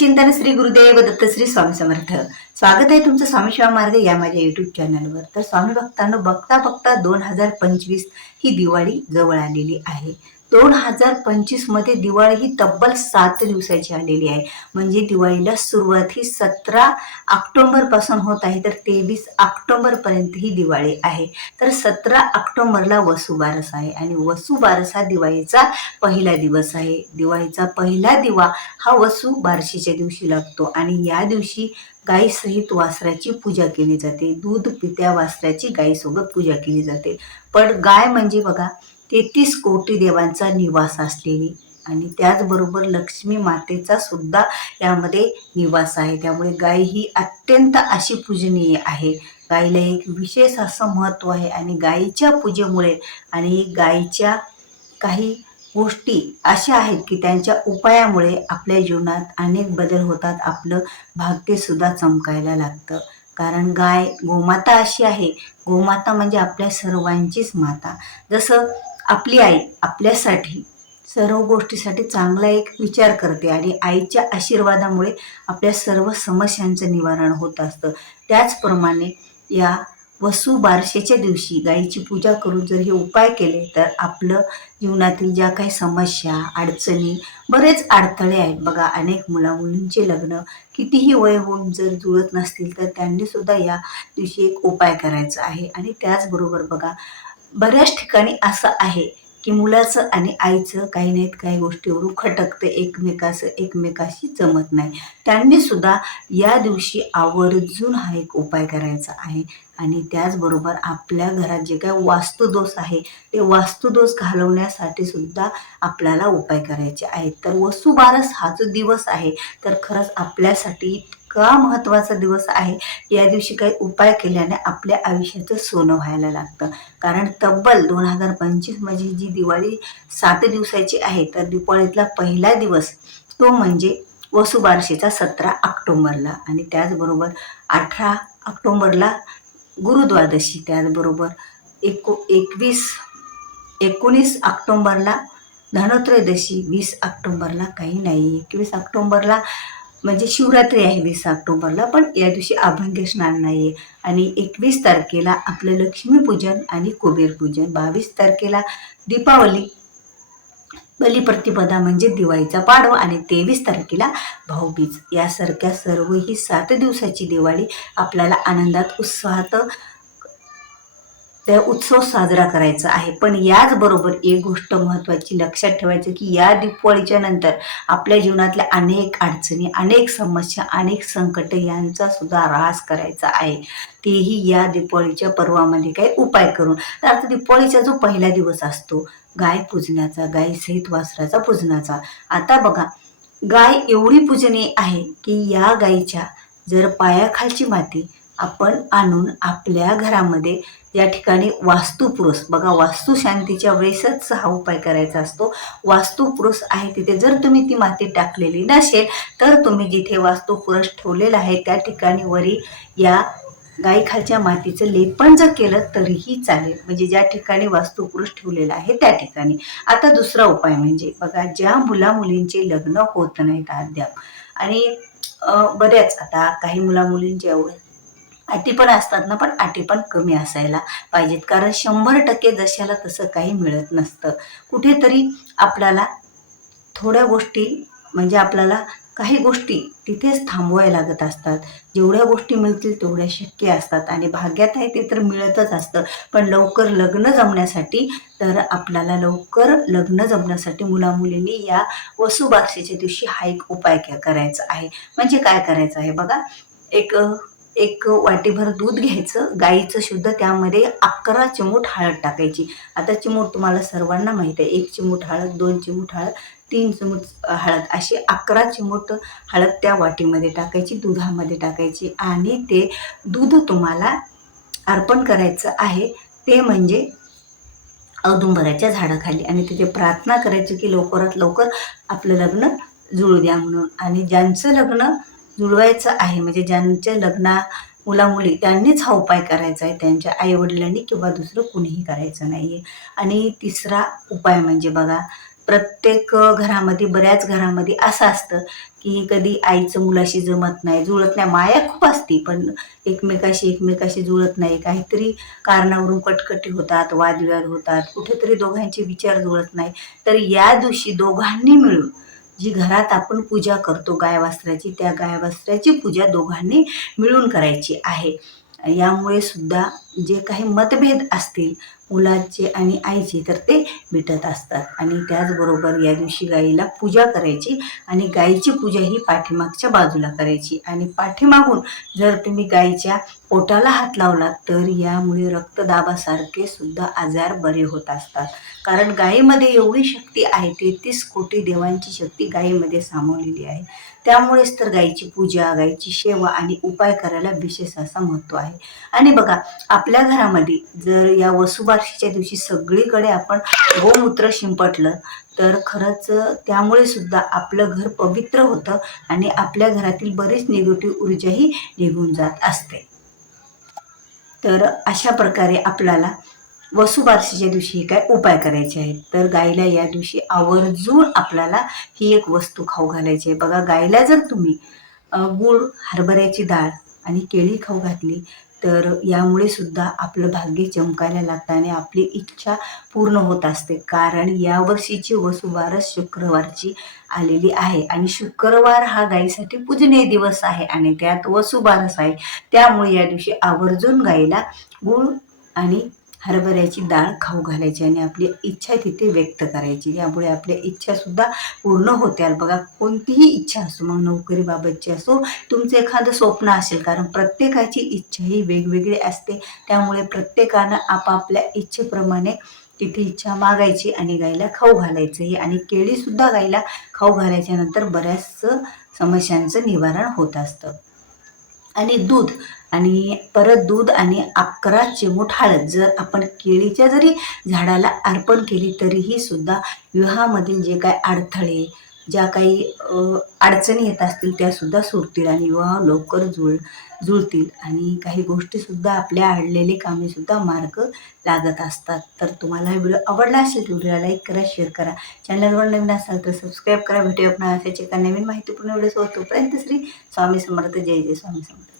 चिंतन श्री गुरुदेव दत्त श्री स्वामी समर्थ. स्वागत आहे तुमचं स्वामी शिवा मार्ग या माझ्या युट्यूब चॅनलवर तर स्वामी भक्तांनो बघता बघता दोन हजार पंचवीस ही दिवाळी जवळ आलेली आहे. दोन हजार पंचवीसमध्ये दिवाळी ही तब्बल सात दिवसाची आलेली आहे. म्हणजे दिवाळीला सुरुवात ही सतरा ऑक्टोबरपासून होत आहे तर तेवीस ऑक्टोबरपर्यंत ही दिवाळी आहे. तर सतरा ऑक्टोबरला वसुबारस आहे आणि वसुबारस हा दिवाळीचा पहिला दिवस आहे. दिवाळीचा पहिला दिवा हा वसू बारशीच्या दिवशी लागतो आणि या दिवशी गायीसहित वासराची पूजा केली जाते. दूध पित्या वासराची गायीसोबत पूजा केली जाते. पण गाय म्हणजे बघा तेहतीस कोटी देवांचा निवास असलेली आणि त्याचबरोबर लक्ष्मी मातेचा सुद्धा यामध्ये निवास आहे. त्यामुळे गाय ही अत्यंत अशी पूजनीय आहे. गायीला एक विशेष असं महत्त्व आहे आणि गायीच्या पूजेमुळे आणि गायीच्या काही गोष्टी अशा आहेत की त्यांच्या उपायामुळे आपल्या जीवनात अनेक बदल होतात. आपलं भाग्यसुद्धा चमकायला लागतं. कारण गाय गोमाता अशी आहे. गोमाता म्हणजे आपल्या सर्वांचीच माता. जसं आपली आई आपल्यासाठी सर्व गोष्टीसाठी चांगला एक विचार करते आणि आईच्या आशीर्वादामुळे आपल्या सर्व समस्यांचं निवारण होत असतं. त्याचप्रमाणे या वसू बारशेच्या दिवशी गाईची पूजा करून जर हे उपाय केले तर आपलं जीवनातील ज्या काही समस्या अडचणी बरेच अडथळे आहेत. बघा अनेक मुलामुलींचे लग्न कितीही वय होऊन जर जुळत नसतील तर त्यांनी सुद्धा या दिवशी एक उपाय करायचा आहे. आणि त्याचबरोबर बघा बऱ्याच ठिकाणी असं आहे की मुलाचं आणि आईचं काही नाहीत काही गोष्टीवरून खटकतं एकमेकाचं एकमेकाशी जमत नाही. त्यांनी सुद्धा या दिवशी आवर्जून हा एक उपाय करायचा आहे. आणि त्याचबरोबर आपल्या घरात जे काही वास्तुदोष आहे ते वास्तुदोष घालवण्यासाठी सुद्धा आपल्याला उपाय करायचे आहेत. तर वसुबारस हा जो दिवस आहे तर खरंच आपल्यासाठी इतका महत्त्वाचा दिवस आहे या दिवशी काही उपाय केल्याने आपल्या आयुष्याचं सोनं व्हायला लागतं. कारण तब्बल दोन हजार पंचवीस म्हणजे जी दिवाळी सात दिवसाची आहे तर दिवाळीतला पहिला दिवस तो म्हणजे वसुबारशेचा सतरा ऑक्टोंबरला आणि त्याचबरोबर अठरा ऑक्टोंबरला गुरुद्वादशी त्याचबरोबर एको एकवीस एकोणीस ऑक्टोंबरला धनत्रयोदशी वीस ऑक्टोंबरला काही नाही एकवीस ऑक्टोंबरला म्हणजे शिवरात्री आहे वीस ऑक्टोबरला पण या दिवशी अभंग स्नान नाही आहे आणि एकवीस तारखेला आपलं लक्ष्मीपूजन आणि कुबेर पूजन. बावीस तारखेला दीपावली. बलिप्रतिपदा म्हणजे दिवाळीचा पाडवा आणि तेवीस तारखेला भाऊबीज. यासारख्या सर्व ही सात दिवसाची दिवाळी आपल्याला आनंदात उत्साहात त्या उत्सव साजरा करायचा आहे. पण याचबरोबर एक गोष्ट महत्त्वाची लक्षात ठेवायचं की या दिवाळीच्या नंतर आपल्या जीवनातल्या अनेक अडचणी अनेक समस्या अनेक संकट यांचा सुद्धा ऱ्हास करायचा आहे. तेही या दिवाळीच्या पर्वामध्ये काही उपाय करून. तर आता दिवाळीचा जो पहिला दिवस असतो गाय पूजण्याचा गाय सहित वासराचा पूजनाचा. आता बघा गाय एवढी पूजनीय आहे की या गायीच्या जर पायाखालची माती आपण आणून आपल्या घरामध्ये या ठिकाणी वास्तुपुरुष बघा वास्तुशांतीच्या वेळेसच हा उपाय करायचा असतो. वास्तुपुरुष आहे तिथे. जर तुम्ही ती माती टाकलेली नसेल तर तुम्ही जिथे वास्तुपुरुष ठेवलेला आहे त्या ठिकाणी वरी या गायखालच्या मातीचं लेपन जर केलं तरीही चालेल. म्हणजे ज्या ठिकाणी वास्तुपुरुष ठेवलेला आहे त्या ठिकाणी. आता दुसरा उपाय म्हणजे बघा ज्या मुला मुलींचे लग्न होत नाहीत अद्याप. आणि बऱ्याच आता काही मुला मुलींचे एवढं अटी पण असतात ना पण अटी पण कमी असायला पाहिजेत. कारण शंभर टक्के जशाला तसं काही मिळत नसतं. कुठेतरी आपल्याला थोड्या गोष्टी म्हणजे आपल्याला काही गोष्टी तिथेच थांबवायला लागत असतात. जेवढ्या गोष्टी मिळतील तेवढ्या शक्य असतात. आणि भाग्यात आहे ते तर मिळतच असतं. पण लवकर लग्न जमण्यासाठी तर आपल्याला लवकर लग्न जमण्यासाठी मुलामुलींनी या वसुबारशीच्या दिवशी हा एक उपाय करायचा आहे. म्हणजे काय करायचं आहे बघा. एक एक वाटीभर दूध घ्यायचं गाईचं शुद्ध त्यामध्ये अकरा चिमूट हळद टाकायची. आता चिमूट तुम्हाला सर्वांना माहीत आहे. एक चिमूट हळद दोन चिमूट हळद तीन चिमूट हळद अशी अकरा चिमूट हळद त्या वाटीमध्ये टाकायची दुधामध्ये टाकायची. आणि ते दूध तुम्हाला अर्पण करायचं आहे ते म्हणजे औदुंबराच्या झाडाखाली. आणि तिथे प्रार्थना करायची की लवकरात लवकर आपलं लग्न जुळू द्या म्हणून. आणि ज्यांचं लग्न जुळवायचं आहे. म्हणजे ज्यांच्या लग्ना मुलामुली त्यांनीच हा उपाय करायचा आहे. त्यांच्या आईवडिलांनी किंवा दुसरं कुणीही करायचं नाही आहे आणि तिसरा उपाय म्हणजे बघा प्रत्येक घरामध्ये बऱ्याच घरामध्ये असं असतं की कधी आईचं मुलाशी जमत नाही जुळत नाही. माया खूप असते पण एकमेकाशी एकमेकाशी जुळत नाही. काहीतरी कारणावरून कटकटी होतात वादविवाद होतात. कुठेतरी दोघांचे विचार जुळत नाही. तर या दिवशी दोघांनी मिळून जी घरात आपण पूजा करतो गायवास्त्राची त्या गायवास्त्राची पूजा दोघांनी मिळून करायची आहे. यामुळे सुद्धा जे काही मतभेद असतील मुलाचे आणि आईचे तर ते मिटत असतात. आणि त्याचबरोबर या दिवशी गाईला पूजा करायची आणि गाईची पूजा ही पाठीमागच्या बाजूला करायची. आणि पाठीमागून जर तुम्ही गाईच्या पोटाला हात लावलात तर यामुळे रक्तदाबासारखे सुद्धा आजार बरे होत असतात. कारण गायीमध्ये एवढी शक्ती आहे तेहतीस कोटी देवांची शक्ती गायीमध्ये सामावलेली आहे. त्यामुळेच तर गायीची पूजा गायीची सेवा आणि उपाय करायला विशेष असा महत्त्व आहे. आणि बघा आपल्या घरामध्ये जर या वसुबारशीच्या दिवशी सगळीकडे आपण गोमूत्र शिंपटलं तर खरंच त्यामुळे सुद्धा आपलं घर पवित्र होतं आणि आपल्या घरातील बरीच निगेटिव्ह ऊर्जाही निघून जात असते. तर अशा प्रकारे आपल्याला वसुबारशीच्या दिवशी हे काय उपाय करायचे आहेत? तर गाईला या दिवशी आवर्जून आपल्याला ही एक वस्तू खाऊ घालायची आहे. बघा गाईला जर तुम्ही गूळ हरभऱ्याची डाळ आणि केळी खाऊ घातली तर यामुळे सुद्धा आपलं भाग्य चमकायला लागतं आणि आपली इच्छा पूर्ण होत असते. कारण यावर्षीची वसुबारस शुक्रवारची आलेली आहे आणि शुक्रवार हा गाईसाठी पूजनीय दिवस आहे आणि त्यात वसुबारस आहे. त्यामुळे या दिवशी आवर्जून गाईला गुळ आणि हरभऱ्याची डाळ खाऊ घालायची आणि आपली इच्छा तिथे व्यक्त करायची. यामुळे आपल्या इच्छासुद्धा पूर्ण होत्याल बघा कोणतीही इच्छा असो मग नोकरीबाबतची असो तुमचं एखादं स्वप्न असेल कारण प्रत्येकाची इच्छा ही वेगवेगळी असते. त्यामुळे प्रत्येकानं आपापल्या इच्छेप्रमाणे तिथे इच्छा मागायची आणि गाईला खाऊ घालायचंही. आणि केळीसुद्धा गाईला खाऊ घालायच्यानंतर बऱ्याच समस्यांचं निवारण होत असतं. आणि दूध. आणि परत दूध आणि अकरा चिमूट हळद. जर आपण केळीच्या जरी झाडाला अर्पण केली तरीही सुद्धा विवाहामधील जे काय अडथळे ज्या काही अडचणी येत असतील त्यासुद्धा सुटतील आणि विवाह लवकर जुळ जुळतील. आणि काही गोष्टीसुद्धा आपल्या आडलेले कामेसुद्धा मार्ग लागत असतात. तर तुम्हाला हा व्हिडिओ आवडला असेल तर व्हिडिओला लाईक करा शेअर करा. चॅनलवर नवीन असाल तर सबस्क्राईब करा. भेटूया आपण असायचे एका नवीन माहितीपूर्ण व्हिडिओ तोपर्यंत श्री स्वामी समर्थ. जय जय स्वामी समर्थ.